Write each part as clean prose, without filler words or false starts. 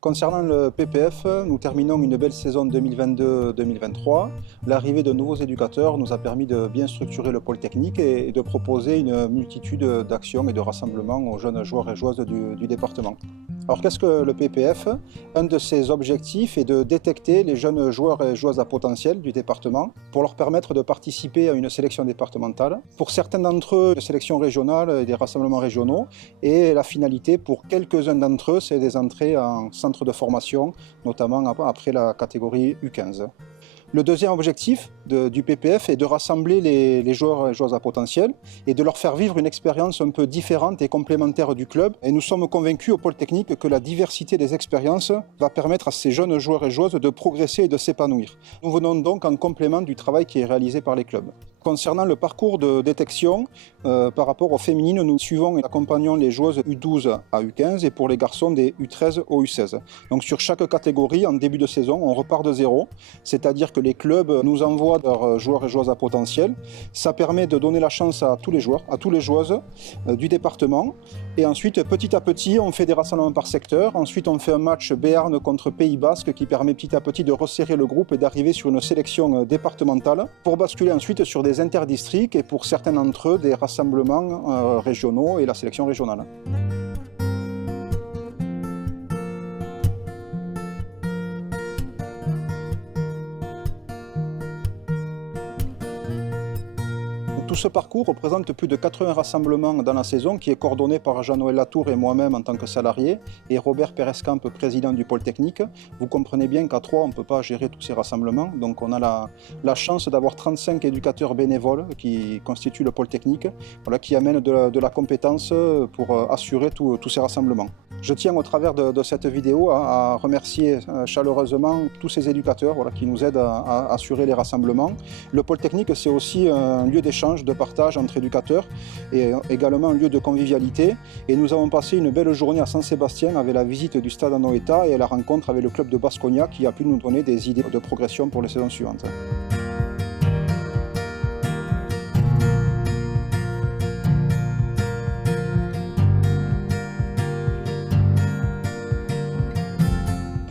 Concernant le PPF, nous terminons une belle saison 2022-2023. L'arrivée de nouveaux éducateurs nous a permis de bien structurer le pôle technique et de proposer une multitude d'actions et de rassemblements aux jeunes joueurs et joueuses du département. Alors qu'est-ce que le PPF? Un de ses objectifs est de détecter les jeunes joueurs et joueuses à potentiel du département pour leur permettre de participer à une sélection départementale. Pour certains d'entre eux, des sélections régionales et des rassemblements régionaux. Et la finalité pour quelques-uns d'entre eux, c'est des entrées en centre de formation, notamment après la catégorie U15. Le deuxième objectif du PPF est de rassembler les joueurs et joueuses à potentiel et de leur faire vivre une expérience un peu différente et complémentaire du club. Et nous sommes convaincus au pôle technique que la diversité des expériences va permettre à ces jeunes joueurs et joueuses de progresser et de s'épanouir. Nous venons donc en complément du travail qui est réalisé par les clubs. Concernant le parcours de détection, par rapport aux féminines, nous suivons et accompagnons les joueuses U12 à U15 et pour les garçons des U13 au U16. Donc sur chaque catégorie, en début de saison, on repart de zéro, c'est-à-dire que les clubs nous envoient leurs joueurs et joueuses à potentiel. Ça permet de donner la chance à tous les joueurs, à toutes les joueuses du département. Et ensuite, petit à petit, on fait des rassemblements par secteur. Ensuite, on fait un match Béarn contre Pays Basque qui permet petit à petit de resserrer le groupe et d'arriver sur une sélection départementale pour basculer ensuite sur des interdistricts et pour certains d'entre eux, des rassemblements régionaux et la sélection régionale. Tout ce parcours représente plus de 80 rassemblements dans la saison qui est coordonné par Jean-Noël Latour et moi-même en tant que salarié et Robert Perescamp, président du pôle technique. Vous comprenez bien qu'à trois, on ne peut pas gérer tous ces rassemblements. Donc on a la chance d'avoir 35 éducateurs bénévoles qui constituent le pôle technique, voilà, qui amènent de la compétence pour assurer tous ces rassemblements. Je tiens au travers de cette vidéo à remercier chaleureusement tous ces éducateurs qui nous aident à assurer les rassemblements. Le pôle technique, c'est aussi un lieu d'échange, de partage entre éducateurs et également un lieu de convivialité. Et nous avons passé une belle journée à Saint-Sébastien avec la visite du stade Anoeta et la rencontre avec le club de Baskonia qui a pu nous donner des idées de progression pour les saisons suivantes.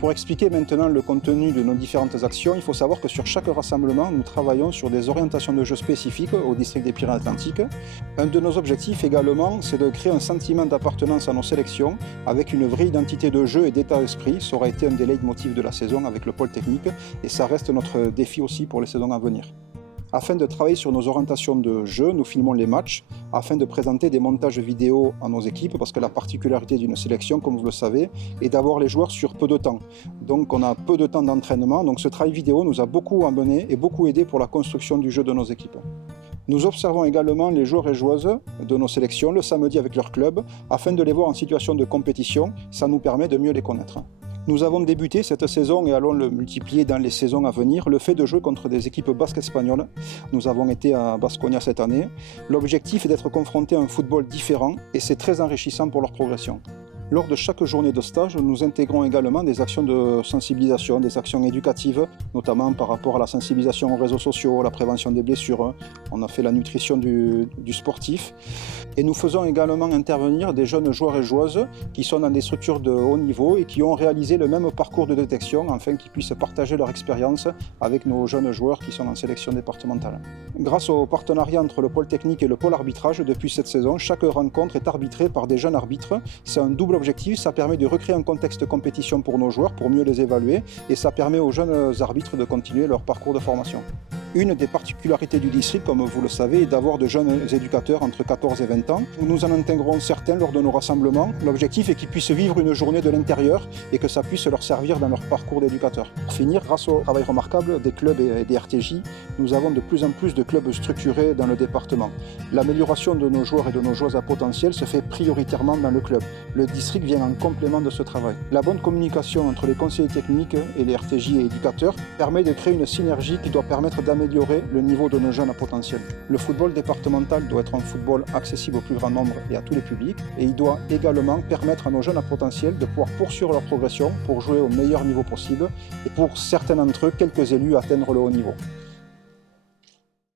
Pour expliquer maintenant le contenu de nos différentes actions, il faut savoir que sur chaque rassemblement, nous travaillons sur des orientations de jeu spécifiques au district des Pyrénées-Atlantiques. Un de nos objectifs également, c'est de créer un sentiment d'appartenance à nos sélections avec une vraie identité de jeu et d'état d'esprit. Ça aura été un des leitmotifs de la saison avec le pôle technique et ça reste notre défi aussi pour les saisons à venir. Afin de travailler sur nos orientations de jeu, nous filmons les matchs afin de présenter des montages vidéo à nos équipes parce que la particularité d'une sélection, comme vous le savez, est d'avoir les joueurs sur peu de temps. Donc on a peu de temps d'entraînement, donc ce travail vidéo nous a beaucoup amené et beaucoup aidé pour la construction du jeu de nos équipes. Nous observons également les joueurs et joueuses de nos sélections le samedi avec leur club afin de les voir en situation de compétition, ça nous permet de mieux les connaître. Nous avons débuté cette saison et allons le multiplier dans les saisons à venir, le fait de jouer contre des équipes basques espagnoles. Nous avons été à Baskonia cette année. L'objectif est d'être confronté à un football différent et c'est très enrichissant pour leur progression. Lors de chaque journée de stage, nous intégrons également des actions de sensibilisation, des actions éducatives, notamment par rapport à la sensibilisation aux réseaux sociaux, la prévention des blessures. On a fait la nutrition du sportif. Et nous faisons également intervenir des jeunes joueurs et joueuses qui sont dans des structures de haut niveau et qui ont réalisé le même parcours de détection afin qu'ils puissent partager leur expérience avec nos jeunes joueurs qui sont en sélection départementale. Grâce au partenariat entre le pôle technique et le pôle arbitrage, depuis cette saison, chaque rencontre est arbitrée par des jeunes arbitres. C'est un double objectif, ça permet de recréer un contexte de compétition pour nos joueurs, pour mieux les évaluer, et ça permet aux jeunes arbitres de continuer leur parcours de formation. Une des particularités du district, comme vous le savez, est d'avoir de jeunes éducateurs entre 14 et 20 ans. Nous en intégrons certains lors de nos rassemblements. L'objectif est qu'ils puissent vivre une journée de l'intérieur et que ça puisse leur servir dans leur parcours d'éducateur. Pour finir, grâce au travail remarquable des clubs et des RTJ, nous avons de plus en plus de clubs structurés dans le département. L'amélioration de nos joueurs et de nos joueuses à potentiel se fait prioritairement dans le club. Le district vient en complément de ce travail. La bonne communication entre les conseillers techniques et les RTJ et éducateurs permet de créer une synergie qui doit permettre d'améliorer le niveau de nos jeunes à potentiel. Le football départemental doit être un football accessible au plus grand nombre et à tous les publics et il doit également permettre à nos jeunes à potentiel de pouvoir poursuivre leur progression pour jouer au meilleur niveau possible et pour certains d'entre eux, quelques élus, atteindre le haut niveau.